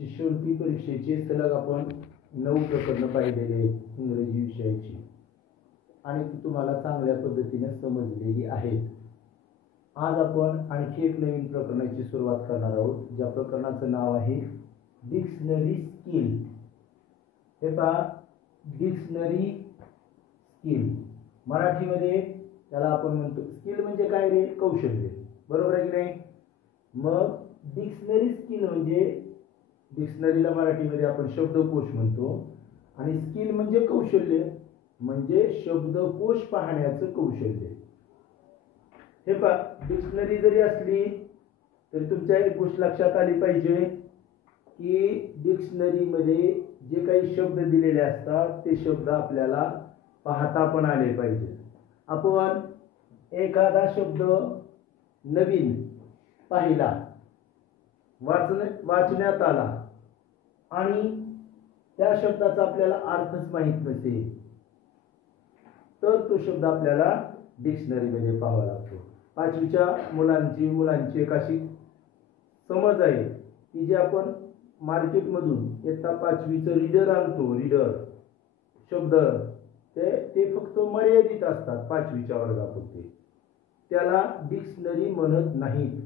शिष्यवृत्ती परीक्षेचे सलग आपण 9 प्रकरणं पाहिलेले आहेत इंग्रजी विषयाची आणि ती तुम्हाला चांगल्या पद्धतीने समजलेली आहेत. आज आपण आणखी एक नवीन प्रकरणाची सुरुवात करणार आहोत, ज्या प्रकरणाचं नाव आहे डिक्शनरी स्किल. हे पहा, डिक्शनरी स्किल मराठीमध्ये त्याला आपण म्हणतो स्किल म्हणजे काय रे, कौशल्य, बरोबर आहे की नाही. मग डिक्शनरी स्किल म्हणजे डिक्शनरीला मराठीमध्ये आपण शब्दकोश म्हणतो आणि स्किल म्हणजे कौशल्य, म्हणजे शब्दकोश पाहण्याचं कौशल्य. हे पहा, डिक्शनरी जरी असली तरी तुमच्या एक गोष्ट लक्षात आली पाहिजे की डिक्शनरीमध्ये जे काही शब्द दिलेले असतात ते शब्द आपल्याला पाहता पण आले पाहिजे. आपण एखादा शब्द नवीन पाहिला, वाचण्यात आला आणि त्या शब्दाचा आपल्याला अर्थच माहीत नसेल तर तो शब्द आपल्याला डिक्शनरीमध्ये पाहावा लागतो. 5वीच्या मुलांची एक अशी समज आहे की जे आपण मार्केटमधून इयत्ता 5वीचं रीडर आणतो, रीडर शब्द ते फक्त मर्यादित असतात 5वीच्या वर्गापुरते, त्याला डिक्शनरी म्हणत नाहीत.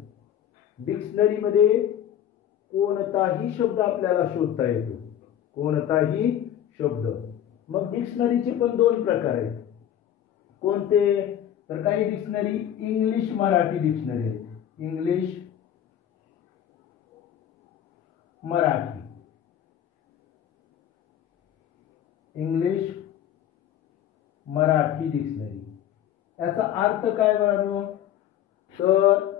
डिक्शनरीमध्ये कोणताही शब्द आपल्याला शोधता येतो, कोणताही शब्द. मग डिक्शनरीचे पण 2 प्रकार आहेत. कोणते? तर काही डिक्शनरी इंग्लिश मराठी डिक्शनरी आहेत. English Marathi, English Marathi dictionary. याचा अर्थ काय बघा, तर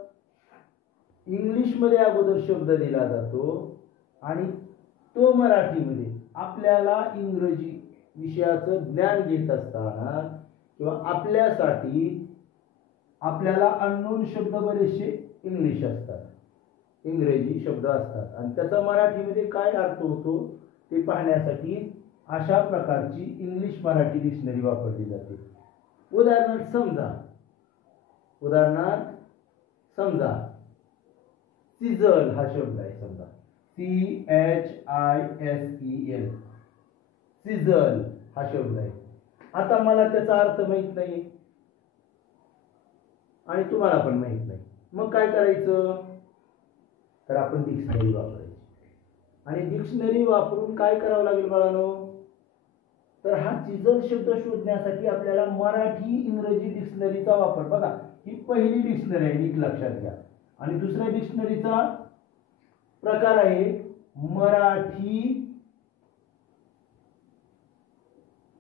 इंग्लिश मध्ये अगोदर शब्द दिला जातो आणि तो मराठीमध्ये आपल्याला इंग्रजी विषयाचं ज्ञान घेत असताना किंवा आपल्यासाठी आपल्याला अननोन शब्द बरेचसे इंग्लिश असतात, इंग्रजी शब्द असतात आणि त्याचा मराठीमध्ये काय अर्थ होतो ते पाहण्यासाठी अशा प्रकारची इंग्लिश मराठी डिक्शनरी वापरली जाते. उदाहरणार्थ समजा सिजल हा शब्द आहे. समजा CHISEL, सिजल हा शब्द आहे. आता मला त्याचा अर्थ माहित नाही आणि तुम्हाला पण माहित नाही, मग काय करायचं, तर आपण डिक्शनरी वापरायची. आणि डिक्शनरी वापरून काय करावं लागेल बाळांनो, तर हा सिजल शब्द शोधण्यासाठी आपल्याला मराठी इंग्रजी डिक्शनरीचा वापर, बघा ही पहिली डिक्शनरी आहे, नीट लक्षात घ्या. आणि दुसऱ्या डिक्शनरीचा प्रकार आहे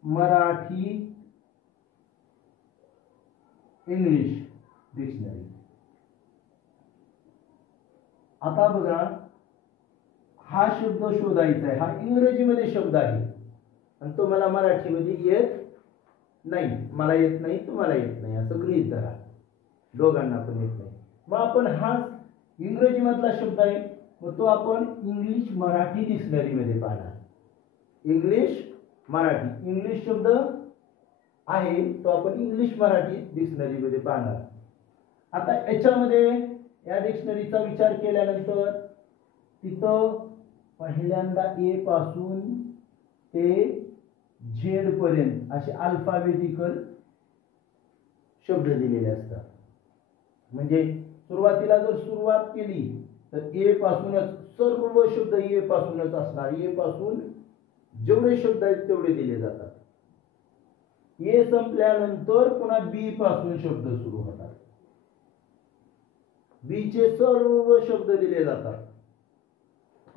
मराठी इंग्लिश डिक्शनरी. आता बघा, हा शब्द शोधायचा आहे, हा इंग्रजीमध्ये शब्द आहे आणि तो मला मराठीमध्ये येत नाही, मला येत नाही, तुम्हाला येत नाही, असं गृहीत धरा, दोघांना पण येत नाही. मग आपण हा इंग्रजी मधला शब्द आहे, मग तो आपण इंग्लिश मराठी डिक्शनरी मध्ये पाहणार. इंग्लिश मराठी, इंग्लिश शब्द आहे तो आपण इंग्लिश मराठी डिक्शनरी मध्ये पाहणार. आता याच्यामध्ये या डिक्शनरीचा विचार केल्यानंतर तिथं पहिल्यांदा ए पासून ते झेड पर्यंत असे अल्फाबेटिकल शब्द दिलेले असतात. म्हणजे सुरुवातीला जर सुरुवात केली तर ए पासूनच सर्व शब्द ए पासूनच असणार, ए पासून जेवढे शब्द आहेत तेवढे दिले जातात. ए संपल्यानंतर पुन्हा बी पासून शब्द सुरू होतात, बी चे सर्व शब्द दिले जातात.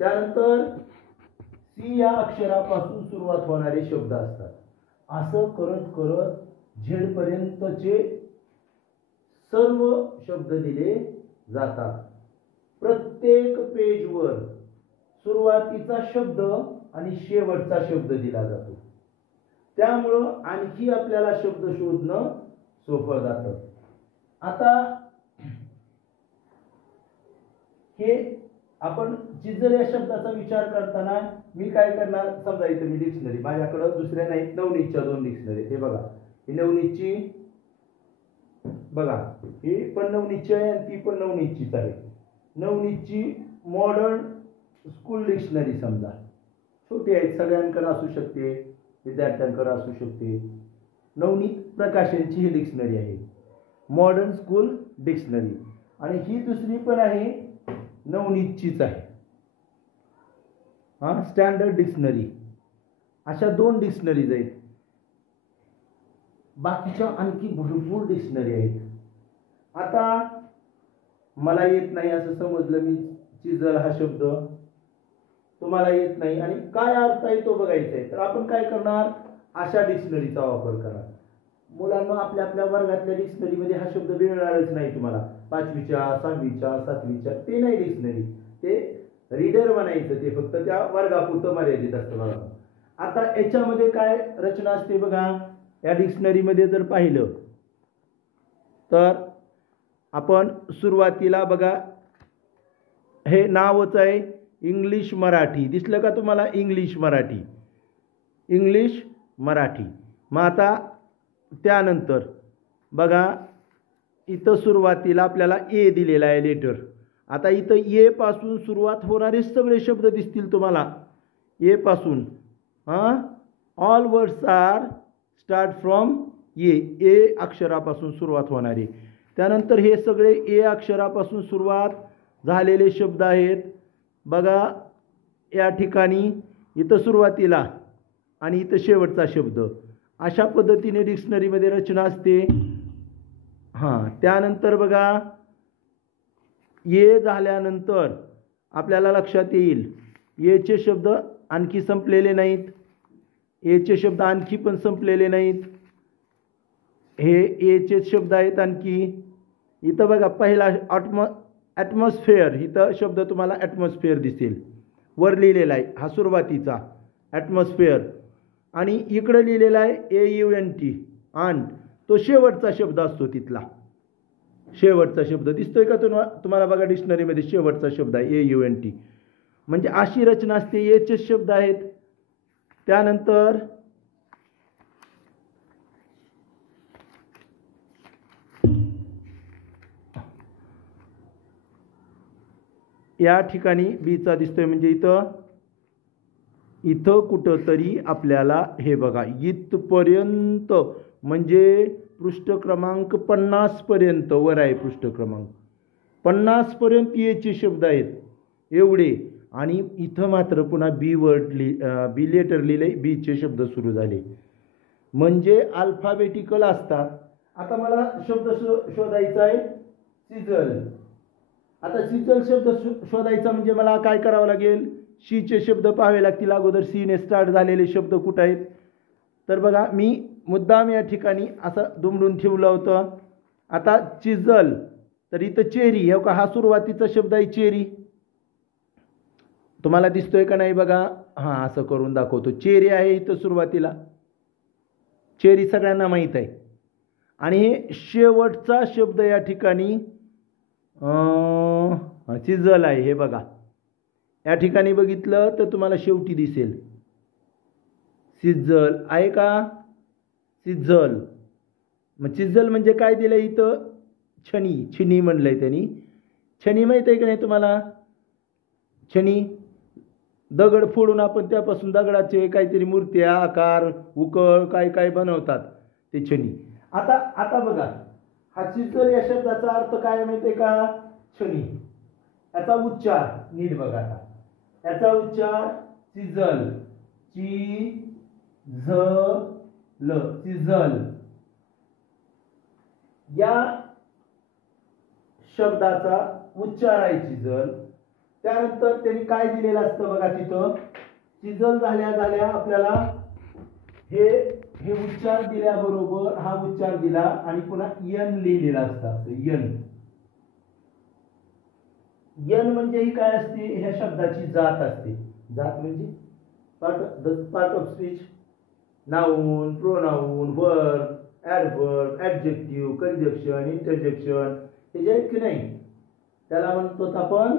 त्यानंतर सी या अक्षरापासून सुरुवात होणारे शब्द असतात. असं करत करत झेड पर्यंतचे सर्व शब्द दिले जातात. प्रत्येक पेजवर सुरुवातीचा शब्द आणि शेवटचा शब्द दिला जातो. त्यामुळं आणखी आपल्याला शब्द शोधणं सोपं जातं. आता हे आपण सिजल या शब्दाचा विचार करताना मी काय करणार, समजा इथे मी डिक्शनरी, माझ्याकडे दुसऱ्या नाही नवनीतच्या 2 डिक्शनरी. हे बघा, ही नवनीतची, बघा ही पण नवनीतची आहे आणि ती पण नवनीतचीच आहे. नवनीतची मॉडर्न स्कूल डिक्शनरी समजा, छोटी आहेत, सगळ्यांकडे असू शकते, विद्यार्थ्यांकडे असू शकते. नवनीत प्रकाशनची ही डिक्शनरी आहे, मॉडर्न स्कूल डिक्शनरी. आणि ही दुसरी पण आहे, नवनीतचीच आहे, स्टँडर्ड डिक्शनरी. अशा 2 डिक्शनरीज आहेत. बाकीच्या आणखी भरपूर डिक्शनरी आहेत. आता मला येत नाही असं समजलं, मी चिजल हा शब्द तुम्हाला येत नाही आणि काय अर्थ आहे तो बघायचा आहे, तर आपण काय करणार, अशा डिक्शनरीचा वापर करा. मुलांना आपल्या आपल्या वर्गातल्या डिक्शनरीमध्ये हा शब्द मिळणारच नाही तुम्हाला, 5वीच्या 6वीच्या 7वीच्या, ते नाही डिक्शनरी, ते रीडर बनायचं, ते फक्त त्या वर्गापुरतं मर्यादित असतं बघा. आता याच्यामध्ये काय रचना असते बघा, या डिक्शनरीमध्ये जर पाहिलं तर आपण सुरुवातीला बघा, हे नावच आहे इंग्लिश मराठी, दिसलं का तुम्हाला, इंग्लिश मराठी, इंग्लिश मराठी. मग आता त्यानंतर बघा, इथं सुरुवातीला आपल्याला ए दिलेला आहे लेटर. आता इथं ए पासून सुरुवात होणारे सगळे शब्द दिसतील तुम्हाला, ए पासून. All words are start from A अक्षरापासून सुरुवात होणारे. त्यानंतर हे सगळे ए अक्षरापासून सुरुवात झालेले शब्द आहेत बघा. या ठिकाणी इथं सुरुवातीला आणि इथं शेवटचा शब्द, अशा पद्धतीने डिक्शनरीमध्ये रचना असते. त्यानंतर बघा, ए झाल्यानंतर आपल्याला लक्षात येईल, एचे शब्द आणखी संपलेले नाहीत, एचे शब्द आणखी पण संपलेले नाहीत, हे एचे शब्द आहेत आणखी. इथं बघा, पहिला ॲटमॉस्फेअर, इथं शब्द तुम्हाला ॲटमॉस्फेअर दिसेल, वर लिहिलेला आहे, हा सुरुवातीचा ॲटमॉस्फेअर. आणि इकडं लिहिलेला आहे AUNT, आणि तो शेवटचा शब्द असतो, तिथला शेवटचा शब्द दिसतोय का तुम्हाला बघा, डिक्शनरीमध्ये शेवटचा शब्द आहे AUNT. म्हणजे अशी रचना असते, एचे शब्द आहेत. त्यानंतर या ठिकाणी बीचा दिसतोय, म्हणजे इथं कुठंतरी आपल्याला हे बघा, इथपर्यंत म्हणजे पृष्ठ क्रमांक 50 पर्यंत वर आहे, पृष्ठ क्रमांक 50 पर्यंत एचे शब्द आहेत एवढे. आणि इथं मात्र पुन्हा बी लेटर लिहिले, बीचे शब्द सुरू झाले, म्हणजे अल्फाबेटिकल असतात. आता मला शब्द शोधायचा आहे सिजल. आता सिजल शब्द शोधायचा म्हणजे मला काय करावं लागेल, शीचे शब्द पाहावे लागतील अगोदर, सीने स्टार्ट झालेले शब्द कुठं आहेत. तर बघा, मी मुद्दाम या ठिकाणी असं दुमडून ठेवलं होतं. आता चिजल, तर इथं चेरी, हे का, हा सुरुवातीचा शब्द आहे चेरी, तुम्हाला दिसतोय का नाही बघा. असं करून दाखवतो, चेरी आहे इथं सुरुवातीला, चेरी सगळ्यांना माहीत आहे. आणि हे शेवटचा शब्द या ठिकाणी सिजल आहे, हे बघा, या ठिकाणी बघितलं तर तुम्हाला शेवटी दिसेल सिजल आहे का, सिजल. मग सिजल म्हणजे काय दिलं इथं, छनी म्हणलंय त्यांनी. छनी माहीत आहे का नाही तुम्हाला, छनी, दगड फोडून आपण त्यापासून दगडाचे काहीतरी मूर्त्या, आकार, उकळ काय काय बनवतात, ते छनी. आता बघा, हा चिजल या शब्दाचा अर्थ काय माहिती आहे का, छनी. याचा उच्चार नीट बघा, याचा उच्चार चिजल, चिजल. या शब्दाचा उच्चार आहे चिजल. त्यानंतर त्यांनी काय दिलेलं असतं बघा, तिथं चिजल झाल्या आपल्याला हे उच्चार दिल्याबरोबर हा उच्चार दिला आणि पुन्हा यन लिहिलेला असतं. यन म्हणजे ही काय असते, ह्या शब्दाची जात असते. जात म्हणजे part of speech, noun, pronoun, verb, adverb, adjective, conjunction, interjection, हे जे आहेत की नाही, त्याला म्हणतो आपण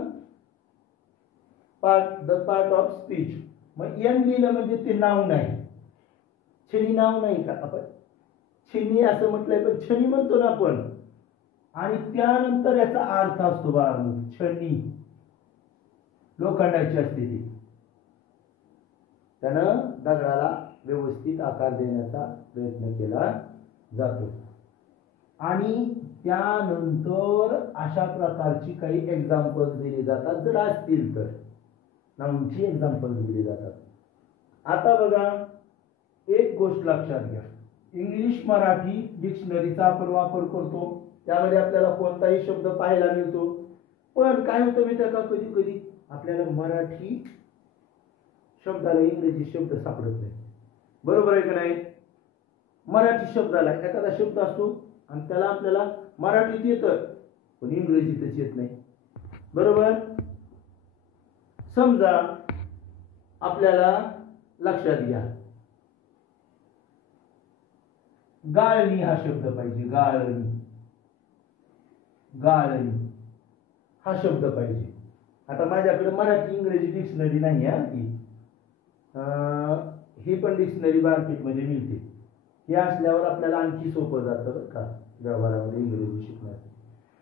पार्ट ऑफ स्पीच. मग यन लिहिलं म्हणजे ते नाव नाही, छनी नाव नाही का, आपण छनी असं म्हटलंय, पण छनी म्हणतो ना आपण. आणि त्यानंतर याचा अर्थ असतो बाळांनो, छनी. लोखंडाची असते ती. त्यानं दगडाला व्यवस्थित आकार देण्याचा प्रयत्न केला जातो. आणि त्यानंतर अशा प्रकारची काही एक्झाम्पल्स दिली जातात, जर असतील तर नाऊनची एक्झाम्पल्स दिली जातात. आता बघा, एक गोष्ट लक्षात घ्या, इंग्लिश मराठी डिक्शनरीचा आपण वापर करतो, त्यामध्ये आपल्याला कोणताही शब्द पाहायला मिळतो. पण काय होतं माहिती आहे का, कधी कधी आपल्याला मराठी शब्दाला इंग्रजी शब्द सापडत नाही. बरोबर आहे का नाही? मराठी शब्दाला एखादा शब्द असतो आणि त्याला आपल्याला मराठीत येतं पण इंग्रजीतच येत नाही. बरोबर? समजा आपल्याला लक्षात घ्या, गाळणी हा शब्द पाहिजे. गाळणी, गाळणी हा शब्द पाहिजे. आता माझ्याकडे मराठी इंग्रजी डिक्शनरी नाही आहे ती, ही पण डिक्शनरी मार्केटमध्ये मिळते. हे असल्यावर आपल्याला आणखी सोपं जातं बरं का व्यवहारामध्ये इंग्रजी शिकण्यात.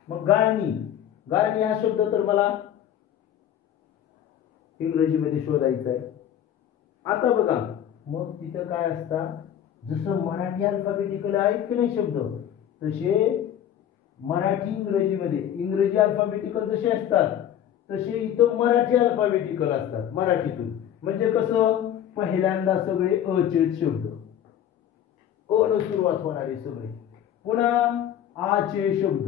मग गाळणी, गाळणी हा शब्द तर मला इंग्रजीमध्ये शोधायचा आहे. आता बघा, मग तिथं काय असतं, जसं मराठी अल्फाबेटिकल आहेत की नाही शब्द, तसे मराठी इंग्रजीमध्ये इंग्रजी अल्फाबेटिकल जसे असतात तसे इथं मराठी अल्फाबेटिकल असतात. मराठीतून म्हणजे कसं, पहिल्यांदा सगळे अचे शब्द, अ न सुरुवात होणारे सगळे, पुन्हा आचे शब्द,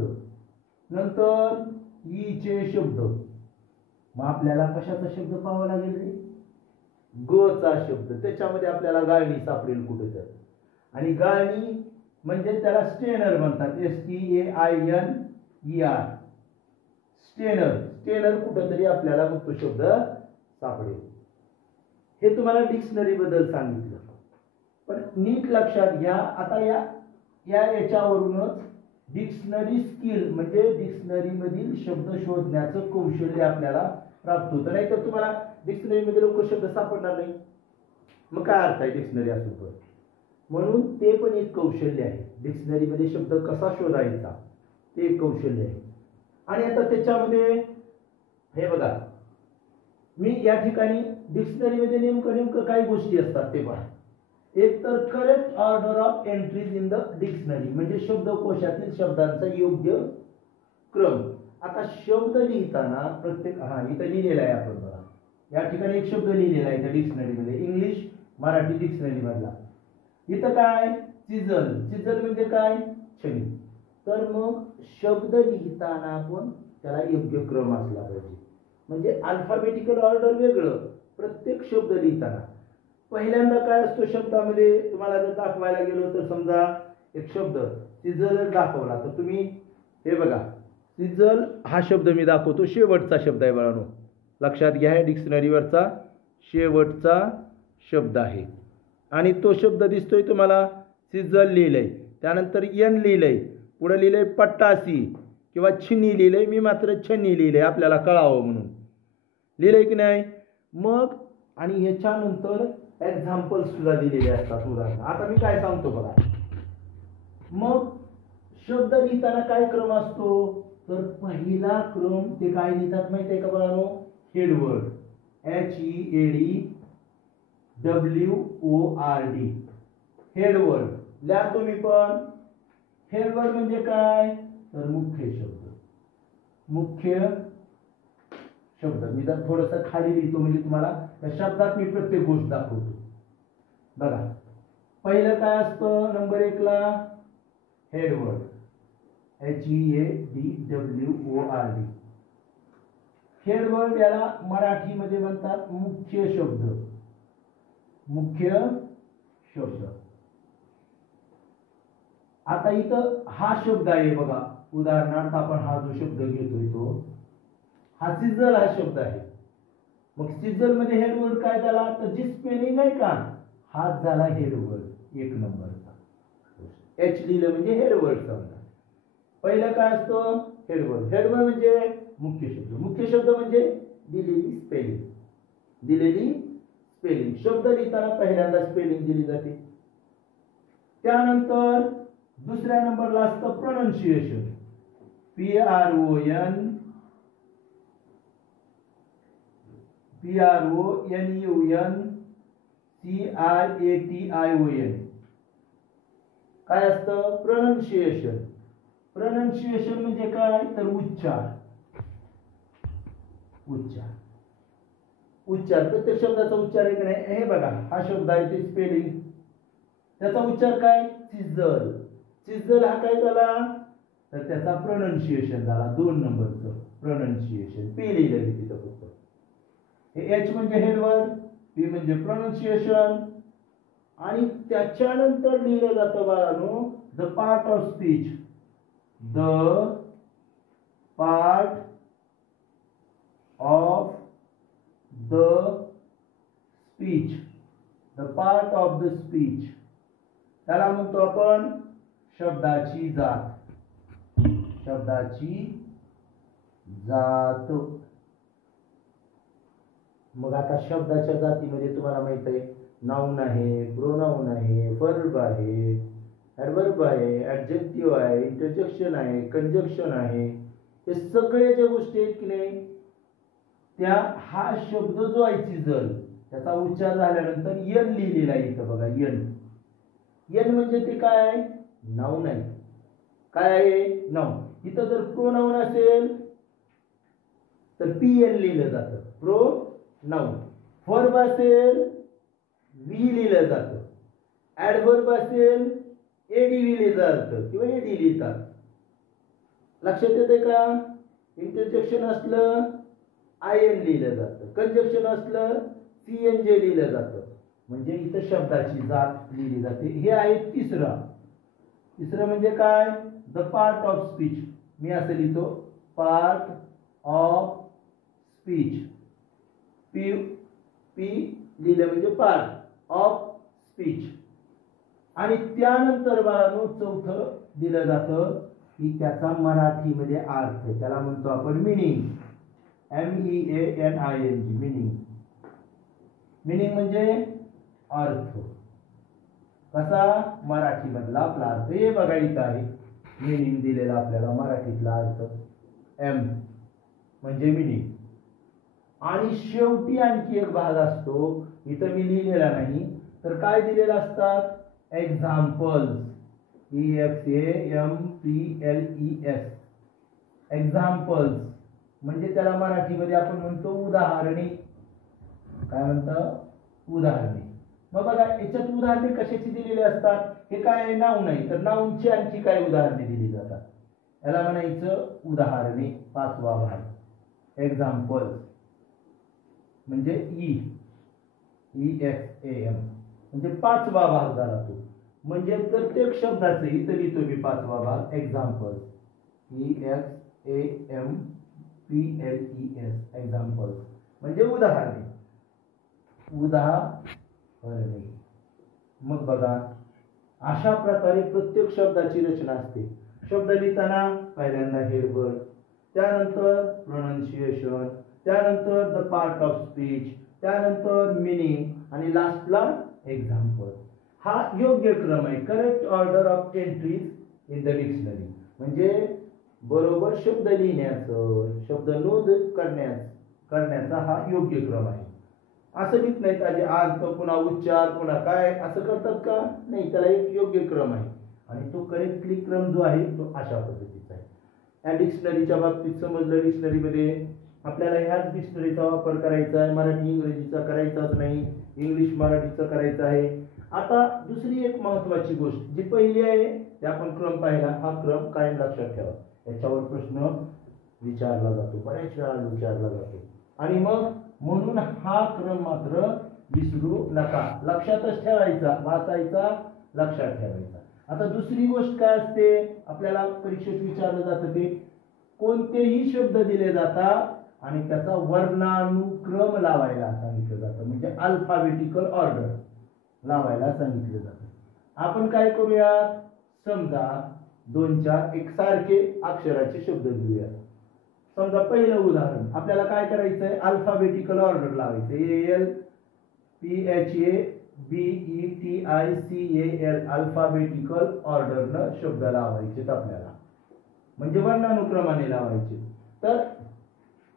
नंतर ईचे शब्द. मग आपल्याला कशाचा शब्द पाहावा लागेल रे? ग चा शब्द. त्याच्यामध्ये आपल्याला गाळणी सापडेल कुठे तर. आणि गाळणी म्हणजे त्याला स्टेनर म्हणतात, STAINER. स्टेनर, स्टेनर कुठेतरी आपल्याला मग तो शब्द सापडेल. हे तुम्हाला डिक्शनरी बद्दल सांगितलं. पण नीट लक्षात घ्या, आता याच्यावरूनच डिक्शनरी स्किल म्हणजे डिक्शनरी मधील शब्द शोधण्याचं कौशल्य आपल्याला प्राप्त होतं. नाही तर तुम्हाला डिक्शनरी मध्ये लवकर शब्द सापडणार नाही. मग काय अर्थ आहे डिक्शनरी असून पण? म्हणून ते पण एक कौशल्य आहे. डिक्शनरी मध्ये शब्द कसा शोधायचा ते एक कौशल्य आहे. आणि आता त्याच्यामध्ये हे बघा, मी या ठिकाणी डिक्शनरी मध्ये नेमकं काही गोष्टी असतात ते पहा. एक तर correct order of entries in the dictionary म्हणजे शब्दकोशातील शब्दांचा योग्य क्रम. आता शब्द लिहिताना प्रत्येक, इथं लिहिलेला आहे आपण बघा, या ठिकाणी एक शब्द लिहिलेला आहे त्या डिक्शनरी मध्ये, इंग्लिश मराठी डिक्शनरी मधला. इथं काय, चिजल. चिजल म्हणजे काय, छडी. तर मग शब्द लिहिताना पण त्याला योग्य क्रम असला पाहिजे. म्हणजे अल्फाबेटिकल ऑर्डर वेगळं प्रत्येक शब्द लिहिताना. पहिल्यांदा काय असतो शब्दामध्ये, तुम्हाला जर दाखवायला गेलो तर समजा एक शब्द चिजल दाखवला तर तुम्ही हे बघा, चिजल हा शब्द मी दाखवतो, शेवटचा शब्द आहे बाळांनो, लक्षात घ्या. हे डिक्शनरीवरचा शेवटचा शब्द आहे. आणि तो शब्द दिसतोय तुम्हाला, चिजल लिहिलंय, त्यानंतर एन लिहिलंय, पुढे लिहिलंय पट्टासी किंवा छिनी लिहिलंय. मी मात्र छन्नी लिहिलंय आपल्याला कळावं म्हणून लिहिलंय की नाही. मग आणि ह्याच्यानंतर एक्झाम्पल सुद्धा दिलेले असतात, उदाहरण. आता मी काय सांगतो बघा, मग शब्द लिहिताना काय क्रम असतो, तर पहिला क्रम ते काय लिहितात माहिती आहे का बाळांनो, हेडवर्ड, HEADWORD, हेडवर्ड लिहा तुम्ही पण. हेडवर्ड म्हणजे काय, तर मुख्य शब्द. मुख्य शब्द मी जर थोडस खाली लिहितो म्हणजे तुम्हाला त्या शब्दात मी प्रत्येक गोष्ट दाखवतो. बघा, पहिलं काय असतं नंबर 1 ला, हेडवर्ड, HEADWORD. हेडवर्ड याला मराठीमध्ये म्हणतात मुख्य शब्द. मुख्य शब्द. आता इथं हा शब्द आहे बघा, उदाहरणार्थ आपण हा जो शब्द घेतोय तो हा सिजल हा शब्द आहे. मग सिजल मध्ये हेडवर्ड काय झाला, तर जी स्पेलिंग आहे का, हाच झाला हेडवर्ड 1 नंबरचा. एच लिहिलं म्हणजे हेडवर्ड समजा. पहिलं काय असतं, हेडवर्ड. हेडवर्ड म्हणजे मुख्य शब्द. मुख्य शब्द म्हणजे दिलेली स्पेलिंग. दिलेली स्पेलिंग. शब्द लिहिताना पहिल्यांदा स्पेलिंग दिली जाते. त्यानंतर दुसऱ्या नंबरला असतं प्रोनाउन्सिएशन, PRONUNCIATION काय असतं? प्रोनन्शिएशन. प्रोनन्शिएशन म्हणजे काय? तर उच्चार. उच्चार उच्चार प्रत्येक शब्दाचा उच्चार आहे की नाही? हे बघा, हा शब्द आहे ते स्पेलिंग, त्याचा उच्चार काय? चिजल. चिजल हा काय झाला? तर त्याचा प्रोनन्शिएशन झाला 2 नंबरचं प्रोनन्शिएशन. पी लिहिलं तिथं फक्त. हे एच म्हणजे हेडवर्ड, पी म्हणजे प्रोनन्शिएशन, आणि त्याच्यानंतर लिहिलं जातं बाळांनो the part of speech. The part of the speech. The part of the speech त्याला म्हणतो आपण शब्दाची जात. शब्दाची जात. मग आता शब्दाच्या जातीमध्ये तुम्हाला माहित आहे नाउन आहे, प्रोनाउन आहे, वर्ब आहे, ॲडवर्ब आहे, ॲडजेक्टिव्ह आहे, इंटरजेक्शन आहे, कंजक्शन आहे. हे सगळे जे गोष्टी आहेत की नाही त्या हा शब्द जो आहे चिजल त्याचा उच्चार झाल्यानंतर यन लिहिलेला आहे इथं बघा. यन. यन म्हणजे ते काय आहे? नाउन आहे. काय आहे? नाउन. इथं जर प्रोनाउन असेल तर पीएन लिहिलं जातं, प्रो नाउन. वर्ब असेल व्ही लिहिलं जातं. ॲडवर्ब असेल एडी लिहिलं जातं किंवा एडी लिहितात. लक्षात येते का? इंटरजेक्शन असलं आय एन लिहिलं जातं, कंजक्शन असलं सीएनजे लिहिलं जातं. म्हणजे इथं शब्दाची जात लिहिली जाते. हे आहे तिसरं. तिसरं म्हणजे काय? The part of speech. मी असं लिहितो part of speech. P P लिहिलं म्हणजे पार्ट ऑफ स्पीच. आणि त्यानंतर बाळांनो चौथं दिलं जातं की त्याचा मराठीमध्ये अर्थ. त्याला म्हणतो आपण मिनिंग. MEANING. मिनिंग. मिनिंग म्हणजे अर्थ. कसा? मराठीमधला आपला अर्थ. हे बघा इथं आहे मिनिंग दिलेला आपल्याला मराठीतला अर्थ. एम म्हणजे मिनिंग. आणि शेवटी आणखी एक भाग असतो इथं मी लिहिलेला नाही तर काय दिलेलं असतात? एक्झाम्पल्स. EXAMPLES. एक्झाम्पल्स म्हणजे त्याला मराठीमध्ये आपण म्हणतो उदाहरणे. काय म्हणतं? उदाहरणे. मग बघा याच्यात उदाहरणे कशाची दिलेली असतात? हे काय नाउन आहे तर नाउनची आणखी काय उदाहरणे दिली जातात? याला म्हणायचं उदाहरणे. 5वा भाग. एक्झाम्पल्स म्हणजे EXAM म्हणजे 5वा भाग झाला तो. म्हणजे प्रत्येक शब्दाचे इथं लिहितो मी 5वा भाग. एक्झाम्पल्स. EXAMPLES. एक्झाम्पल्स म्हणजे उदाहरणे. उदाहरणे. मग बघा अशा प्रकारे प्रत्येक शब्दाची रचना असते. शब्द लिहिताना पहिल्यांदा हेडवर्ड, त्यानंतर प्रोनन्शिएशन, त्यानंतर द पार्ट ऑफ स्पीच, त्यानंतर मिनिंग आणि लास्टला एक्झाम्पल. हा योग्य क्रम आहे. Correct order of entries in the dictionary. म्हणजे बरोबर शब्द लिहिण्याचं, शब्द नोंद करण्याचा हा योग्य क्रम आहे. असं लिहित नाहीत आधी अर्थ पुन्हा उच्चार पुन्हा काय असं करतात का? नाही, त्याला एक योग्य क्रम आहे आणि तो करेक्टली क्रम जो आहे तो अशा पद्धतीचा आहे. या डिक्शनरीच्या बाबतीत समजलं. डिक्शनरीमध्ये आपल्याला ह्याच डिक्शनरीचा वापर करायचा आहे. मराठी इंग्रजीचा करायचाच नाही, इंग्लिश मराठीचा करायचा आहे. आता दुसरी एक महत्वाची गोष्ट जी पहिली आहे ते आपण क्रम पाहिला. हा क्रम कायम लक्षात ठेवा. याच्यावर प्रश्न विचारला जातो, बऱ्याच वेळा विचारला जातो. आणि मग म्हणून हा क्रम मात्र विसरू नका, लक्षातच ठेवायचा, वाचायचा, लक्षात ठेवायचा. आता दुसरी गोष्ट काय असते आपल्याला परीक्षेत विचारलं जातं ते कोणतेही शब्द दिले जातात आणि त्याचा वर्णानुक्रम लावायला सांगितलं जातं. म्हणजे अल्फाबेटिकल ऑर्डर लावायला सांगितलं जातं. आपण काय करूया? समजा 2-4 एकसारखे अक्षराचे शब्द घेऊया. समजा पहिलं उदाहरण आपल्याला काय करायचंय? अल्फाबेटिकल ऑर्डर लावायचं. ALPHABETICAL अल्फाबेटिकल ऑर्डरनं शब्द लावायचे आपल्याला, म्हणजे वर्णानुक्रमाने लावायचे. तर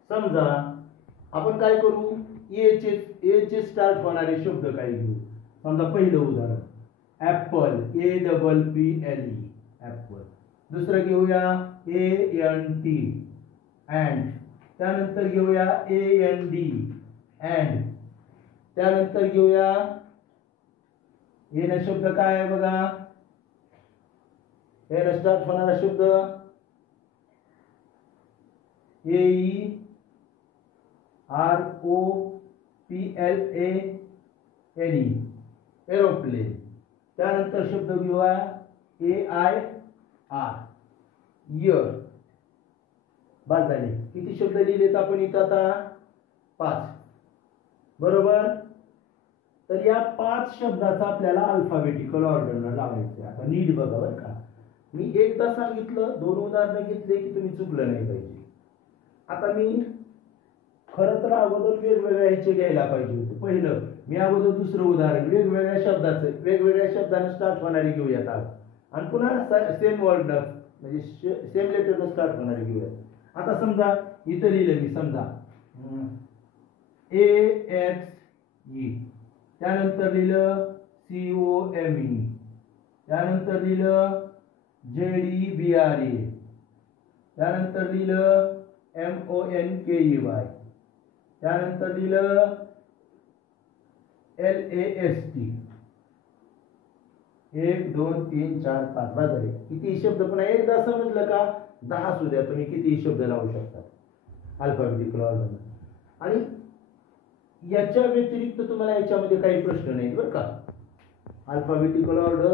समजा आपण काय करू? ए चे स्टार्ट होणारे शब्द काही घेऊ. समजा पहिलं उदाहरण ऍपल, APPLE ऍपल. दुसरं घेऊया ANT अँड. त्यानंतर घेऊया AND अँड. त्यानंतर घेऊया हे शब्द काय आहे बघा, हे स्टार्ट होणारा शब्द AEROPLANE एरोप्लेन. त्यानंतर शब्द घेऊया AIR इयर. बस झाले. किती शब्द लिहिलेत आपण इथं आता? 5. बरोबर. तर या 5 शब्दाचा आपल्याला अल्फाबेटिकल ऑर्डरनं लावायचं. आता नीट बघा बरं का, मी एकदा सांगितलं, 2 उदाहरणं घेतले की तुम्ही चुकलं नाही पाहिजे. आता मी खरं तर अगोदर वेगवेगळ्या ह्याचे घ्यायला पाहिजे होते. पहिलं मी अगोदर दुसरं उदाहरण वेगवेगळ्या शब्दाचं, वेगवेगळ्या शब्दानं स्टार्ट होणारी घेऊयात आणि पुन्हा सेम वर्डनं म्हणजे सेम लेटरनं स्टार्ट होणारी घेऊयात. आता समजा इथं लिहिलं मी, समजा AXE. त्यानंतर लिहिलं COME. त्यानंतर लिहिलं JEBRA. त्यानंतर लिहिलं MONKEY. त्यानंतर लिहिलं LAST. 1 2 3 4 5 झाले. किती शब्द पुन्हा एकदा समजलं का? 10 सुद्धा तुम्ही किती शब्द लावू शकता अल्फाबेटिकल ऑर्डर. आणि याच्या व्यतिरिक्त तुम्हाला याच्यामध्ये काही प्रश्न नाही बरं का. अल्फाबेटिकल ऑर्डर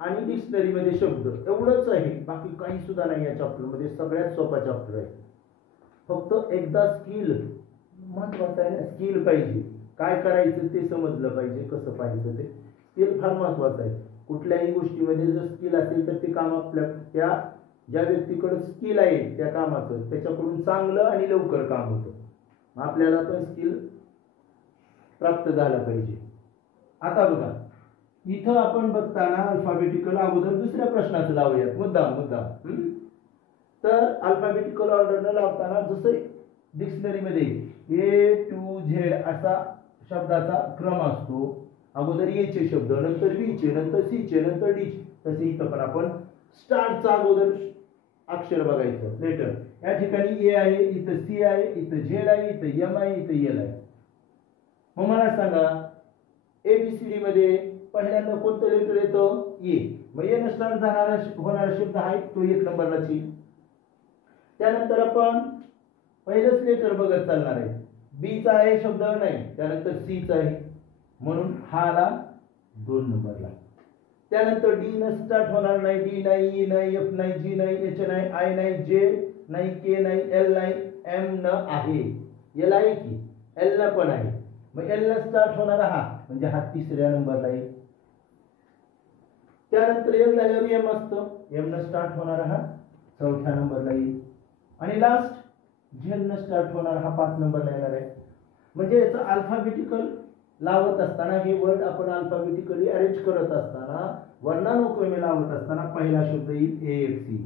आणि डिक्शनरी मध्ये शब्द एवढंच आहे, बाकी काही सुद्धा नाही या चॅप्टर मध्ये. सगळ्यात सोपा चॅप्टर आहे. फक्त एकदा स्किल महत्वाचं आहे ना, स्किल पाहिजे. काय करायचं ते समजलं पाहिजे, कसं पाहिजे ते. स्किल फार महत्वाचं आहे. कुठल्याही गोष्टीमध्ये जर स्किल असेल तर ते काम आपल्या त्या ज्या व्यक्तीकडे स्किल आहे त्या कामाचं त्याच्याकडून चांगलं आणि लवकर काम होतं. आपल्याला पण स्किल प्राप्त झालं पाहिजे. आता बघा इथं आपण बघताना अल्फाबेटिकल अगोदर दुसऱ्या प्रश्नाचं लावूयात मुद्दाम. तर अल्फाबेटिकल ऑर्डरनं लावताना जसं डिक्शनरीमध्ये A to Z असा शब्दाचा क्रम असतो. अगोदर A चे शब्द, नंतर B चे, नंतर C चे, नंतर D चे. तसे इथं पण आपण स्टार्टचा अगोदर अक्षर बघायचं लेटर. या ठिकाणी A आहे, इथं C आहे, इथं Z आहे, इथं M आहे, इथं L आहे. मग मला सांगा ABCD मध्ये पहिल्यांदा कोणतं लेटर येतं? A. मग A न स्टार्ट होणारा शब्द आहे तो 1 नंबरला ची. त्यानंतर आपण पहिलंच लेटर बघत चालणार आहे. B चा आहे शब्द नाही, त्यानंतर C चा आहे म्हणून हा आला 2 नंबरला. त्यानंतर D न स्टार्ट होणार नाही, D नाही, E नाही, F नाही, G नाही, H नाही, I नाही, J नाही, K नाही, L नाही, M न आहे. L आहे की L न पण आहे. मग L न स्टार्ट होणारा हा म्हणजे हा 3ऱ्या नंबरला आहे. त्यानंतर M झाल्यावर M असतो, M न स्टार्ट होणारा हा 4थ्या नंबरला येईल. आणि लास्ट Z न स्टार्ट होणारा हा 5 नंबरला येणार आहे. म्हणजे याचं अल्फाबेटिकल लावत असताना हे वर्ड आपण अल्फाबेटिकली अरेंज करत असताना वर्णानुक्रमे लावत असताना पहिला शब्द येईल AXE.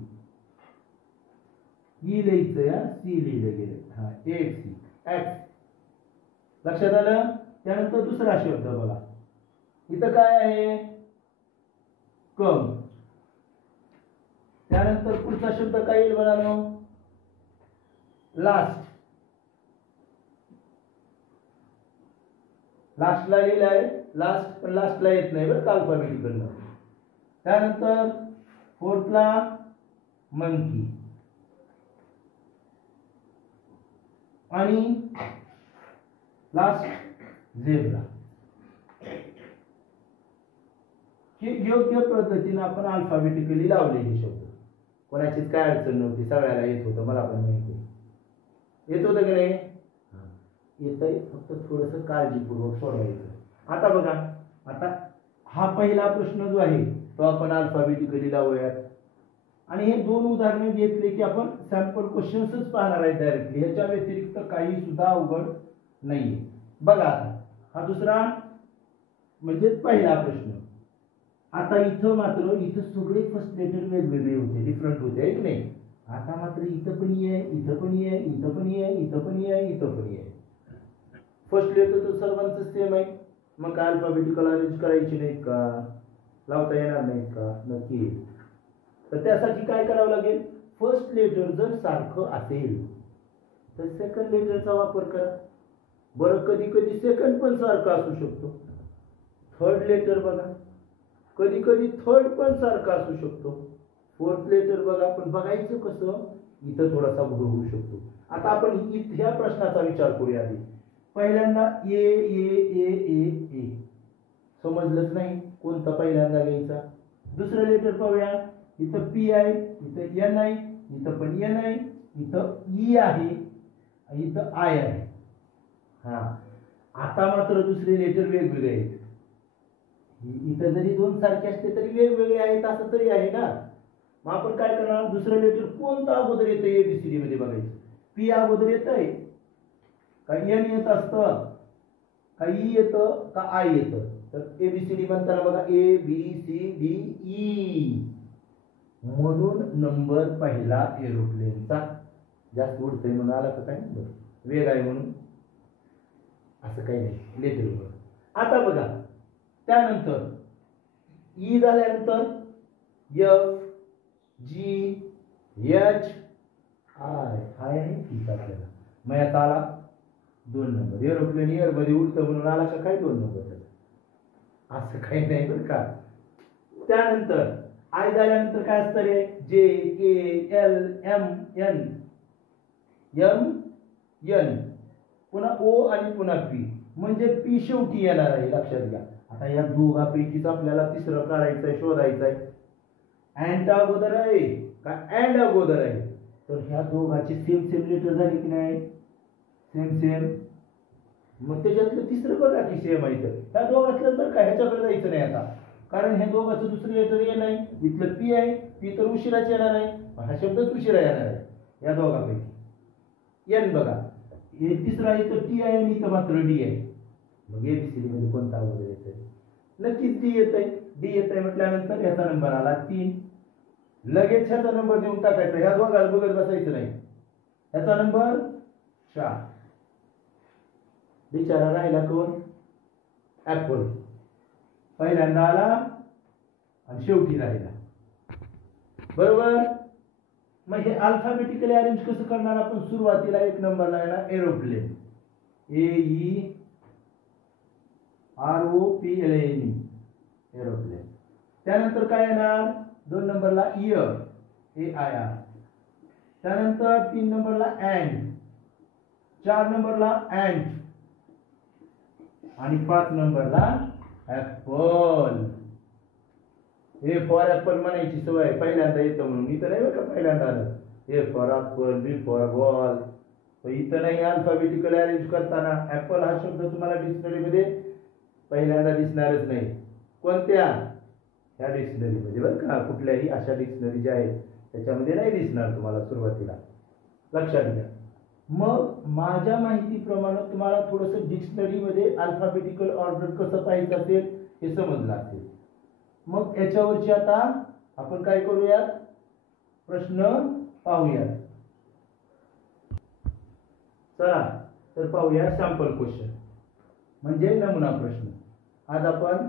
E लिहायचं या, C लिहिलं गेलं. हा AXE X. लक्षात आलं. त्यानंतर दुसरा शब्द बघा इथं काय आहे? कम. त्यानंतर पुढचा शब्द काय येईल म्हणालो? लास्ट. लास्टला लिहिलाय लास्ट, पण लास्टला येत नाही बरं का अल्फाबेटिकल. त्यानंतर 4थला मंकी आणि लास्ट झेब्रा. हे योग्य पद्धतीने आपण अल्फाबेटिकली लावलेले शब्द. कोणाचीच काय अडचण नव्हती, सगळ्याला येत होतं. मला पण माहिती येत होतं की नाही? येतंय, फक्त थोडंसं काळजीपूर्वक सोडवायचं. आता बघा, आता हा पहिला प्रश्न जो आहे तो आपण अल्फाबेटिकली लावूयात. आणि हे 2 उदाहरणे घेतले की आपण सॅम्पल क्वेश्चन्सच पाहणार आहे डायरेक्टली. याच्या व्यतिरिक्त काही सुद्धा अवघड नाहीये. बघा हा दुसरा म्हणजे पहिला प्रश्न. आता इथं मात्र इथं सगळे फर्स्ट लेटर वेगवेगळे होते, डिफरंट होते आहे की नाही? आता मात्र इथं पण आहे, इथं पण आहे, इथं पण आहे, इथं पण आहे, इथं पण आहे. फर्स्ट लेटर तर सर्वांचं सेम आहे, मग काय अल्फाबेटिकल अरेंज करायची नाहीत का, लावता येणार नाहीत का, नक्की. तर त्यासाठी काय करावं लागेल, फर्स्ट लेटर जर सारखं असेल तर सेकंड लेटरचा वापर करा. बरं कधी कधी सेकंड पण सारखं असू शकतो. थर्ड लेटर बघा, कधी कधी थर्ड पण सारखं असू शकतो. फोर्थ लेटर बघा, पण बघायचं कसं, इथं थोडासा भूल होऊ शकतो. आता आपण ह्या प्रश्नाचा विचार करूया आधी. पहिल्यांदा ए ए ए ए ए समजलंच नाही कोणता पहिल्यांदा घ्यायचा. दुसरं लेटर पाहूया, इथं पी आहे, इथं एन आहे, इथं पण एन आहे, इथं ई आहे, इथं आय आहे. हा, आता मात्र दुसरे लेटर वेगवेगळे आहेत. इथं जरी दोन सारखे असते तरी वेगवेगळे आहेत असं तरी आहे ना. मग आपण काय करणार, दुसरं लेटर कोणतं अगोदर येतं एबीसीडी मध्ये बघायचं. पी अगोदर येत आहे का, एन येत असतं का, ई येतं का, आय येतं. तर एबीसीडी म्हणताना बघा A B C D E, म्हणून नंबर पहिला एरोप्लेनचा. जास्त उडतंय म्हणून आला का काय, वेग आहे म्हणून असं काही नाही लेटरवर. आता बघा त्यानंतर ई झाल्यानंतर एफ जी एच आय आहे ठीक आपल्याला. मग याचा आला 2 नंबर. एरोप्लेन एअर मध्ये उडतं म्हणून आला का काय 2 नंबर, असं काही नाही बरं का. त्यानंतर आय झाल्यानंतर काय असतं रे, J K L M N M N, पुन्हा ओ आणि पुन्हा पी, म्हणजे पी शेवटी येणार आहे, लक्षात घ्या. आता या दोघांपैकीच आपल्याला तिसरं काढायचं आहे, शोधायचं आहे. अँड अगोदर आहे का अँड अगोदर आहे, तर ह्या दोघांची सेम सेम लेटर झाली की नाही, सेम सेम. मग त्याच्यातलं तिसरं बघा की सेम आहे, तर ह्या दोघातलं बरं का, ह्याच्याकडे जायचं नाही आता, कारण ह्या दोघांचं दुसरं लेटर ये नाही. इथलं पी आहे, पी तर उशिराच येणार आहे, हा शब्दच उशिरा येणार आहे या दोघांपैकी. एन बघा, हे तिसरा आहे तर टी आहे आणि इथं मात्र डी आहे. मग एबीसीडी मध्ये कोणता अगोदर येत आहे, नक्कीच डी येत आहे. डी येत आहे म्हटल्यानंतर ह्याचा नंबर आला 3. लगेच ह्याचा नंबर देऊन टाकायचा, ह्या दोघांना बघत बसायचं नाही. ह्याचा नंबर 4. बिचारा राहिला कोण, ऍपल. पहिल्यांदा आला आणि शेवटी राहिला, बरोबर. मग हे अल्फाबेटिकली अरेंज कसं करणार आपण, सुरुवातीला 1 नंबरला येणार aeroplane, A E R O P L N E, aeroplane. त्यानंतर काय येणार, 2 नंबरला इयर, ए आय आर. त्यानंतर 3 नंबरला अँड, 4 नंबरला अँट, आणि 5 नंबरला ऍपल. ए फॉर ऍपल म्हणायची सवय पहिल्यांदा येतं म्हणून, इथं नाही बघा पहिल्यांदा आलं. A for apple, B for ball, इथं नाही. अल्फाबेटिकल अरेंज करताना ऍपल हा शब्द तुम्हाला डिक्शनरीमध्ये पहिल्यांदा दिसणारच नाही. कोणत्या, ह्या डिक्शनरीमध्ये बरं का, कुठल्याही अशा डिक्शनरी ज्या आहेत त्याच्यामध्ये नाही दिसणार तुम्हाला सुरुवातीला, लक्षात घ्या. मग माझ्या माहितीप्रमाणे तुम्हाला थोडंसं डिक्शनरीमध्ये अल्फाबेटिकल ऑर्डर कसं पाहिजे असेल हे समजलं असेल. मग याच्यावरची आता आपण काय करूयात, प्रश्न पाहूयात. चला तर पाहूया सॅम्पल क्वेश्चन, म्हणजे नमुना प्रश्न. आज आपण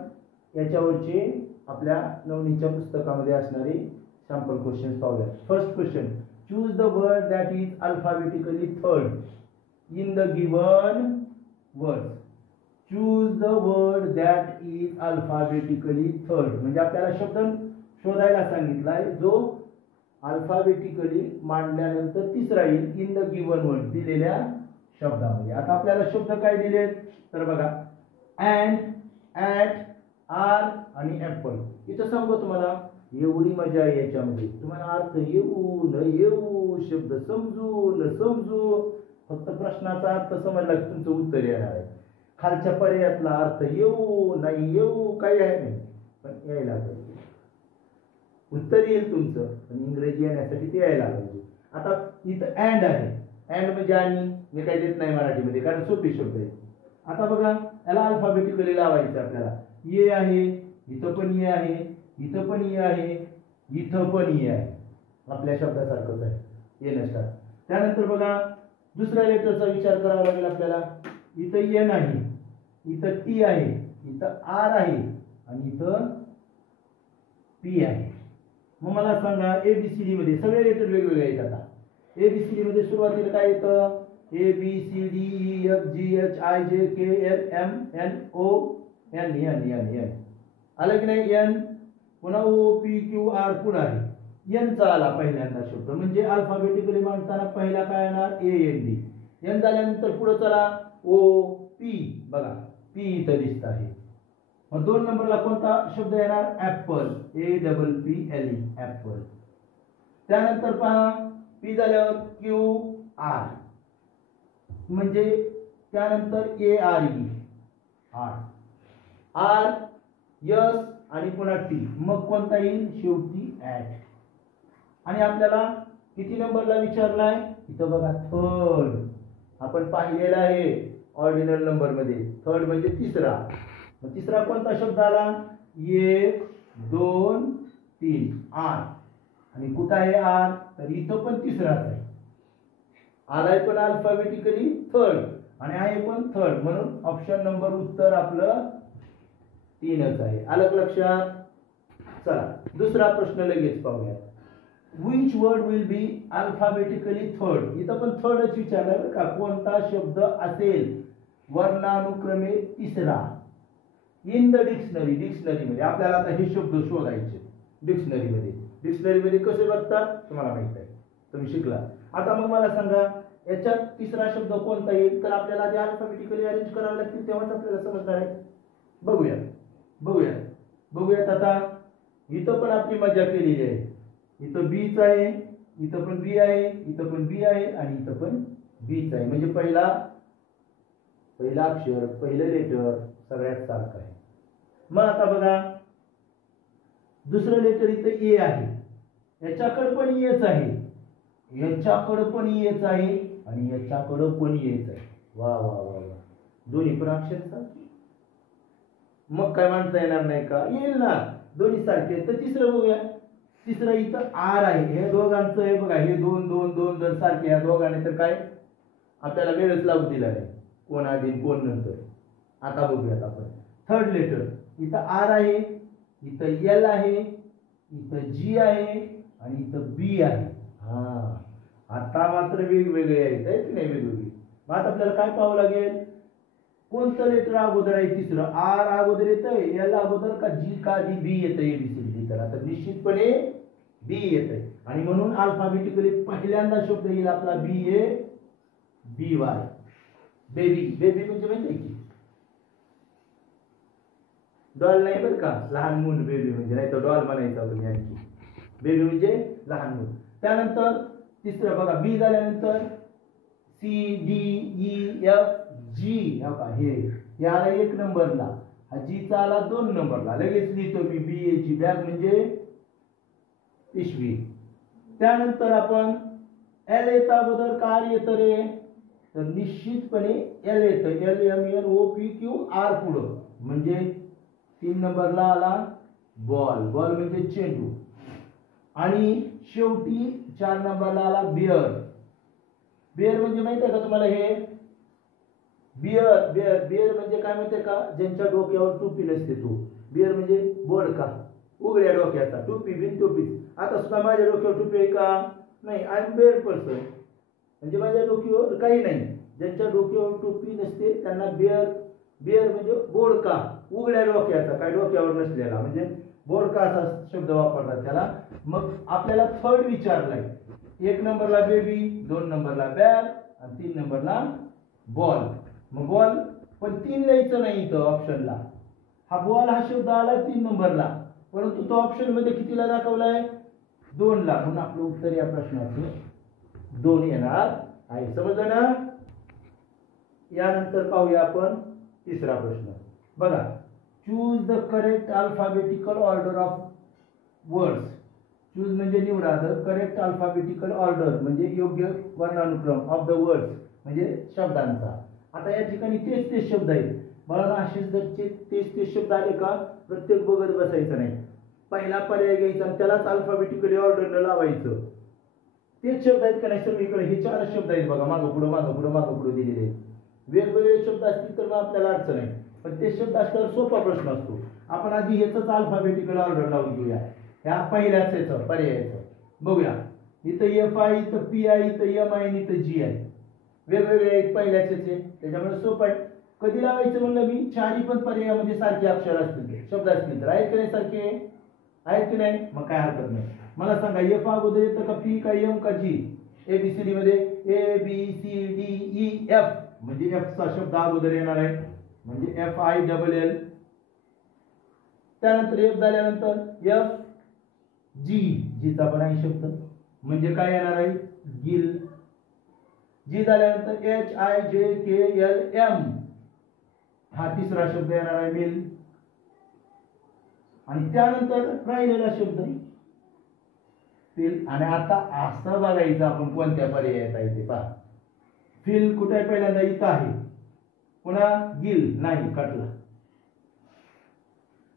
याच्यावरचे आपल्या नवनीतच्या पुस्तकामध्ये असणारे सॅम्पल क्वेश्चन पाहूया. First question, choose the word that is alphabetically third in the given words. Choose the word that is alphabetically third, म्हणजे आपल्याला शब्द शोधायला सांगितलाय जो अल्फाबेटिकली मांडल्यानंतर तिसरा येईल इन द गिवन वर्ड, दिलेल्या शब्दामध्ये. आता आपल्याला शब्द काय दिलेत तर बघा, अँड, ऍट, आर आणि ऍपल. इथं सांगतो तुम्हाला, एवढी मजा आहे याच्यामध्ये, तुम्हाला अर्थ येऊ न येऊ, शब्द समजू न समजू, फक्त प्रश्नाचा अर्थ समजला की तुमचं उत्तर येणार आहे. खालच्या पर्यायातला अर्थ येऊ नाही येऊ काही आहे नाही, पण यायला पाहिजे. उत्तर येईल तुमचं, पण इंग्रजी येण्यासाठी ते यायला पाहिजे. आता इथं अँड आहे, अँड म्हणजे आणि, मी काही देत नाही मराठीमध्ये कारण सोपी शब्द आहे. आता बघा याला अल्फाबेटिकली लावायचं आपल्याला. ये आहे, इथं पण ये आहे, इथं पण ये आहे, इथं पण ये आहे, आपल्या शब्दासारखंच आहे, ये नसतात. त्यानंतर बघा दुसऱ्या लेटरचा विचार करावा लागेल आपल्याला. इथं एन आहे, इथं टी आहे, इथं आर आहे आणि इथं पी आहे. मग मला सांगा एबीसीडी मध्ये सगळे लेटर वेगवेगळे आहेत. आता एबीसीडी मध्ये सुरुवातीला काय येतं? A B C D E F G H I J K L M N O N N N N आलं की नाही? एन पुन्हा ओ पी क्यू आर पुढे आहे. एन चा आला पहिल्यांदा शब्द म्हणजे अल्फाबेटिकली मांडताना पहिला काय येणार? A N D. एन झाल्यानंतर पुढे चला ओ पी. बघा पी इथं दिसत आहे. मग 2 नंबरला कोणता शब्द येणार? Apple. A double P L E apple. त्यानंतर पहा पी झाल्यावर क्यू आर म्हणजे त्यानंतर A R E R R S आणि पुन्हा टी. मग कोणता येईल? शेवटी ऍट. आणि आपल्याला किती नंबरला विचारलाय? इथं बघा थर्ड. आपण पाहिलेला आहे ऑर्डिनल नंबर मध्ये. थर्ड म्हणजे तिसरा. मग तिसरा कोणता शब्द आला? 1 2 3 आर. आणि कुठं आहे आर? तर इथं पण तिसराच आहे. आलाय पण अल्फाबेटिकली थर्ड आणि आहे पण थर्ड, म्हणून ऑप्शन नंबर उत्तर आपलं 3च आहे. आलं लक्षात? चला दुसरा प्रश्न लगेच पाहूया. Which word will be alphabetically third? इथं पण थर्डच विचारलं बरं का. कोणता शब्द असेल वर्णानुक्रमे तिसरा इन द डिक्शनरी? डिक्शनरी मध्ये आपल्याला आता हे शब्द शोधायचे. डिक्शनरी मध्ये कसे बघतात तुम्हाला माहित आहे, तुम्ही शिकला. आता मग मला सांगा याच्यात तिसरा शब्द कोणता येईल? तर आपल्याला ते अल्फाबेटिकली अरेंज करावे लागतील, तेव्हाच आपल्याला समजणार आहे. बघूयात आता. इथं पण आपली मजा केलेली आहे. इथं बीच आहे, इथं पण बी आहे, इथं पण बी आहे आणि इथं पण बीच आहे. म्हणजे पहिला अक्षर, पहिलं लेटर सगळ्यात सारखं आहे. मग आता बघा दुसरं लेटर इथं ए आहे. याच्याकडे पण एच आहे, याच्याकडे पण एच आहे आणि याच्याकडे पण एच आहे. वा वा वा वा. दोन्ही पण अक्षर सारखे. मग काय म्हणता येणार नाही का? येईल ना, दोन्ही सारखे. तर तिसरं बघूया. तिसरं इथं आर आहे. हे दोघांचं आहे बघा. हे 2 2 2 जर सारखे या दोघांनी तर काय आपल्याला वेळच लागू दिला नाही, कोण आधी कोण नंतर. आता बघूयात आपण थर्ड लेटर. इथं आर आहे, इथं एल आहे, इथं जी आहे आणि इथं बी आहे. हा आता मात्र वेगवेगळे आहेत की नाही? वेगवेगळे. मग आता आपल्याला काय पाहावं लागेल? कोणतं लेटर अगोदर आहे? तिसरं. आर अगोदर येतंय, एल अगोदर का जी का डी बी येतंय? एबीसीडी. तर आता निश्चितपणे बी येतंय आणि म्हणून अल्फाबेटिकली पहिल्यांदा शब्द येईल आपला B A B Y. Baby. Baby म्हणजे माहिती आहे की डॉल नाही बरं का, लहान मूल. बेबी म्हणजे नाही तर डॉल म्हणायचा तुम्ही. आणखी बेबी म्हणजे लहान मूल. त्यानंतर तिसरं बघा बी झाल्यानंतर C D E F G. हे आला 1 नंबरला, हा जी चा आला 2 नंबरला. लगेच लिहितो मी बी ए ची. बॅग म्हणजे पिशवी. त्यानंतर आपण एल येतं अगोदर. कार येतं रे? तर निश्चितपणे एल येतं. L M N O P Q R पुढं म्हणजे 3 नंबरला आला बॉल. बॉल म्हणजे चेंडू. आणि शेवटी 4 नंबरला आला बियर. बियर म्हणजे माहिती आहे का तुम्हाला? हे बियर म्हणजे काय माहितीये का? ज्यांच्या डोक्यावर टोपी नसते तो. बियर म्हणजे बोडका, उघड्या डोक्याचा. टोपी बिन टोपी. आता सुद्धा माझ्या डोक्यावर टोपी आहे का? नाही. I am bare person. म्हणजे माझ्या डोक्यावर काही नाही. ज्यांच्या डोक्यावर टोपी नसते त्यांना बियर म्हणजे बोडका, उघड्या डोक्याचा, काय डोक्यावर नसलेला, म्हणजे बोडका असा शब्द वापरतात त्याला. मग आपल्याला थर्ड विचारलाय. 1 नंबरला बेबी, 2 नंबरला बॅग आणि 3 नंबरला बॉल. मग बॉल पण 3 लिहायचं नाही इथं ऑप्शनला. हा बॉल हा शब्द आला 3 नंबरला, परंतु तो ऑप्शन मध्ये कितीला दाखवलाय? 2 ला. म्हणून आपलं उत्तर या प्रश्नाचं 2 येणार आहे. समजलं ना? यानंतर पाहूया आपण तिसरा प्रश्न. बघा choose the correct alphabetical order of words. Choose म्हणजे निवडा. द करेक्ट अल्फाबेटिकल ऑर्डर म्हणजे योग्य वर्णानुक्रम ऑफ द वर्ड्स म्हणजे शब्दांचा. आता या ठिकाणी तेच शब्द आहेत. मला असेच जर तेच शब्द आले का प्रत्येक बघत बसायचं नाही. पहिला पर्याय घ्यायचा आणि त्यालाच अल्फाबेटिकली ऑर्डरनं लावायचं. तेच शब्द आहेत का नाही सगळीकडे? हे 4 शब्द आहेत बघा. मागं पुढं दिलेले आहेत. वेगवेगळे शब्द असतील तर मग आपल्याला अडचण आहे, पण ते शब्द असल्यावर सोपा प्रश्न असतो. आपण आधी ह्याचंच अल्फाबेटिकल ऑर्डर लावून घेऊया. ह्या पहिल्याच याचं पर्यायाचं बघूया. इथं एफ आहे, इथं पी आहे, इथं एम आहे आणि इथं जी आहे. वेगवेगळे आहेत पहिल्याच याचे, त्याच्यामुळे सोपं आहे. कधी लावायचं म्हणलं मी, चारही पण पर्यायामध्ये सारखे अक्षर असतील, शब्द असतील तर आहेत की नाही सारखे, आहेत की नाही, मग काय हरकत नाही. मला सांगा एफ अगोदर येतं का पी का एम का जी? एबीसीडी मध्ये A B C D E F म्हणजे एफ चा शब्द अगोदर येणार आहे, म्हणजे एफ आय डबल एल. त्यानंतर एफ झाल्यानंतर एफ जी, जीचा पण आहे शब्द, म्हणजे काय येणार आहे, गिल. जी झाल्यानंतर H I J K L M, हा तिसरा शब्द येणार आहे, मिल. आणि त्यानंतर राहिलेला शब्द फिल. आणि आता असं बघायचं आपण कोणत्या पर्यायात आहे ते पहा. फिल कुठे आहे, पहिल्यांदा इथं आहे, पुन्हा गिल नाही, कटला.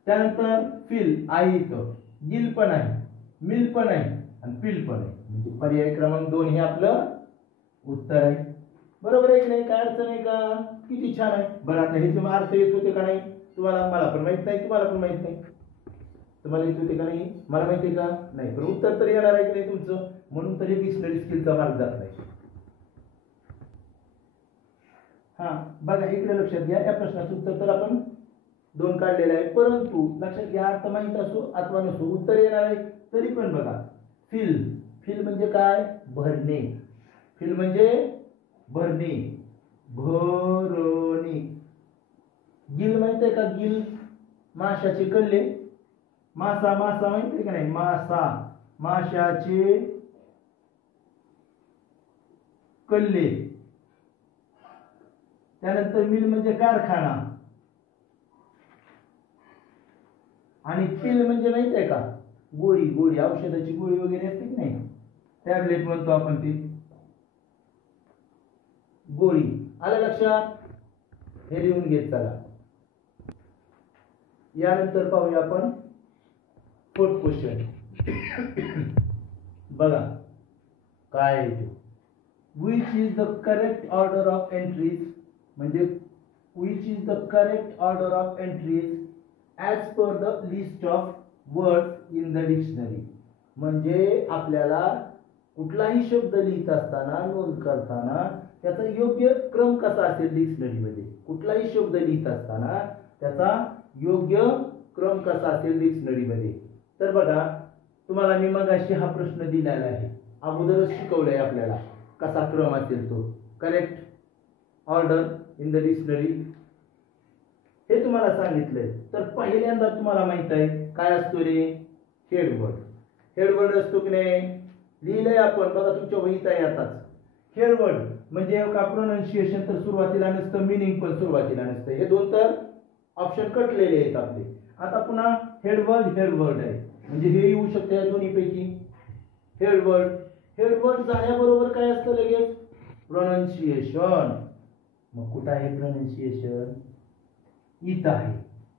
त्यानंतर फिल आहे इथं, गिल पण आहे, मिल पण आहे आणि फिल पण आहे, म्हणजे पर्याय क्रमांक 2 हे आपलं उत्तर आहे. बरोबर आहे की नाही, काय अडचण आहे का? किती छान आहे. बरं आता हे तुम्हाला अर्थ येत होते का नाही तुम्हाला? मला पण माहित नाही, तुम्हाला पण माहित नाही. तुम्हाला येत होते का नाही, मला माहिती का नाही, पण उत्तर तर येणार आहे की नाही तुमचं, म्हणून तरी डिक्शनरी स्किलचा मार्क जात नाही. हा बघा इकडे लक्षात घ्या, या प्रश्नाचं उत्तर तर आपण 2 काढलेलं आहे, परंतु लक्षात घ्या अर्थ माहित असो अथवा नसो उत्तर येणार आहे तरी पण बघा. फिल, फिल म्हणजे काय, भरणे. फिल म्हणजे भरणे, भरणे. गिल माहित आहे का, गिल माशाचे कल्ले. मासा, मासा माहित आहे का नाही, मासा, माशाचे कल्ले. त्यानंतर मिल म्हणजे कारखाना. आणि पिल म्हणजे माहित आहे का, गोळी, गोळी औषधाची गोळी वगैरे असते की नाही, टॅबलेट म्हणतो आपण ती गोळी. आलं लक्षात, हे लिहून घेत चला. यानंतर पाहूया आपण 4th क्वेश्चन. बघा काय आहे, which is the correct order of entries, म्हणजे which is the correct order of entries as per the list of words in the dictionary. म्हणजे आपल्याला कुठलाही शब्द लिहित असताना, नोंद करताना त्याचा योग्य क्रम कसा असेल डिक्शनरी मध्ये, कुठलाही शब्द लिहित असताना त्याचा योग्य क्रम कसा असेल डिक्शनरी मध्ये. तर बघा तुम्हाला मी मगाशी हा प्रश्न दिलेला आहे, अगोदरच शिकवलंय आपल्याला कसा क्रम असेल तो, correct order in the dictionary हे तुम्हाला सांगितलंय. तर पहिल्यांदा तुम्हाला माहित आहे काय असतो रे, हेडवर्ड. हेडवर्ड असतो की नाही, लिहिलंय आपण बघा तुमच्या वहीत आहे आताच. हेडवर्ड म्हणजे का प्रोनाउन्सिएशन तर सुरुवातीला नसतं, मिनिंग पण सुरुवातीला नसतं, हे 2 तर ऑप्शन कटलेले आहेत आपले. आता पुन्हा हेडवर्ड, हेडवर्ड आहे म्हणजे हे येऊ शकते या दोन्हीपैकी. हेडवर्ड, हेडवर्ड झाल्याबरोबर काय असतं लगेच, प्रोनाउन्सिएशन. मग कुठं आहे प्रोनाउन्सिएशन, इथं आहे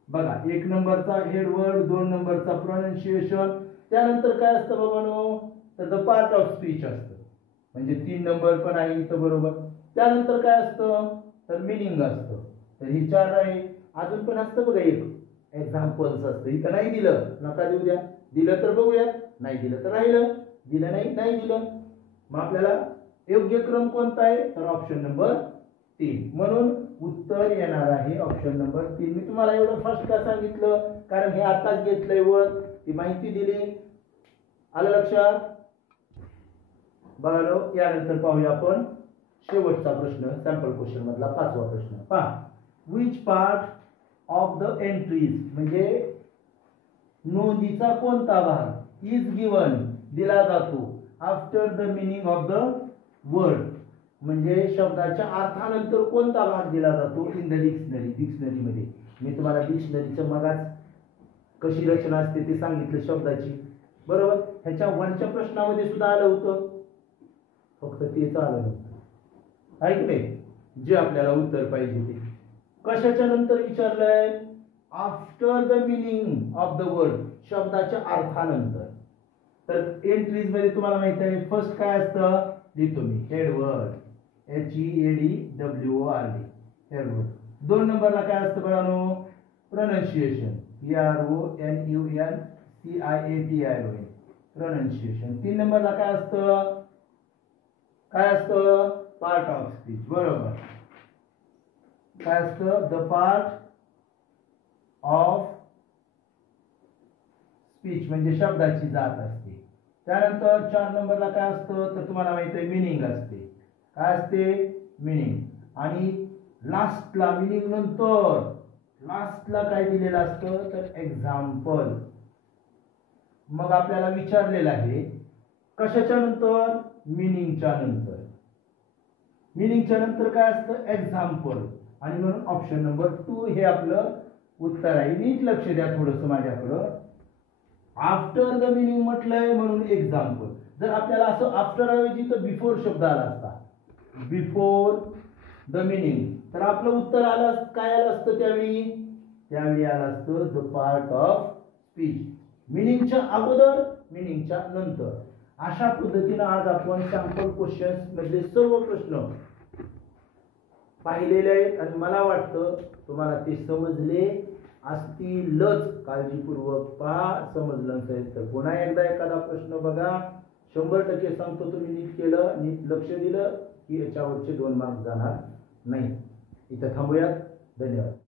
बघा. 1 नंबरचा हेडवर्ड, 2 नंबरचा प्रोनाउन्सिएशन. त्यानंतर काय असतं बाबांनो, तर द पार्ट ऑफ स्पीच असतं, म्हणजे 3 नंबर पण आहे इथं बरोबर. त्यानंतर काय असतं, तर मिनिंग असतं. तर ही 4 आहे. अजून पण असतं बघा एक एक्झाम्पल्स असतं, इथं नाही दिलं नका देऊ द्या, दिलं तर बघूयात, नाही दिलं तर राहिलं, दिलं नाही, नाही दिलं. मग आपल्याला योग्य क्रम कोणता आहे, तर ऑप्शन नंबर 3. म्हणून उत्तर येणार आहे ऑप्शन नंबर 3. मी तुम्हाला एवढं फास्ट का सांगितलं, कारण हे आताच घेतलंय वर, ती माहिती दिली. आलं लक्षात, बघा. यानंतर पाहूया आपण शेवटचा प्रश्न, सॅम्पल क्वेश्चन मधला 5वा प्रश्न. पहा, which part of the entries म्हणजे नोंदीचा कोणता भाग इज गिवन दिला जातो after the meaning of the word, म्हणजे शब्दाच्या अर्थानंतर कोणता भाग दिला जातो इन द डिक्शनरी, डिक्शनरी मध्ये. मी तुम्हाला डिक्शनरीचं मगाच कशी रचना असते ते सांगितलं शब्दाची, बरोबर. ह्याच्या वरच्या प्रश्नामध्ये सुद्धा आलं होतं, फक्त तेच आलं नव्हतं, ऐकले जे आपल्याला उत्तर पाहिजे ते. कशाच्या नंतर विचारलंय, after the meaning of the word, शब्दाच्या अर्थानंतर. तर एंट्रीज मध्ये तुम्हाला माहित आहे फर्स्ट काय असतं, लिहितो मी हेडवर्ड, HEADWORD. Hair growth. 2 नंबरला काय असतं बाळांनो? प्रोनाउन्सिएशन. PRONUNCIATION pronunciation. 3 नंबरला काय असतं? Part of speech. बरोबर. काय असतं? द पार्ट ऑफ स्पीच म्हणजे शब्दाची जात असते. त्यानंतर 4 नंबरला काय असतं? तर तुम्हाला माहिती आहे मिनिंग असते. काय असते? मिनिंग. आणि लास्टला मिनिंग नंतर लास्टला काय दिलेलं असतं? तर एक्झाम्पल. मग आपल्याला विचारलेलं आहे कशाच्या नंतर? मिनिंगच्या नंतर. मिनिंगच्या नंतर काय असतं? एक्झाम्पल. आणि म्हणून ऑप्शन नंबर 2 हे आपलं उत्तर आहे. नीट लक्ष द्या थोडंसं माझ्याकडं. आफ्टर द मिनिंग म्हटलंय म्हणून एक्झाम्पल. जर आपल्याला असं आफ्टर ऐवजी तर बिफोर शब्द आला असता, बिफोर द मिनिंग, तर आपलं उत्तर आलं काय आलं असतं त्यावेळी? त्यावेळी आलं असतं द पार्ट ऑफ स्पीच. मिनिंगच्या अगोदर, मिनिंगच्या नंतर. अशा पद्धतीने आज आपण सॅम्पल क्वेश्चन्स मधले सर्व प्रश्न पाहिलेले आहेत आणि मला वाटतं तुम्हाला ते समजले असतीलच. काळजीपूर्वक पहा. समजलं नसेल तर पुन्हा एकदा एखादा प्रश्न बघा. 100% सांगतो तुम्ही नीट केलं, नीट लक्ष दिलं की याच्यावरचे 2 मार्क जाणार नाही. इथं थांबूयात. धन्यवाद.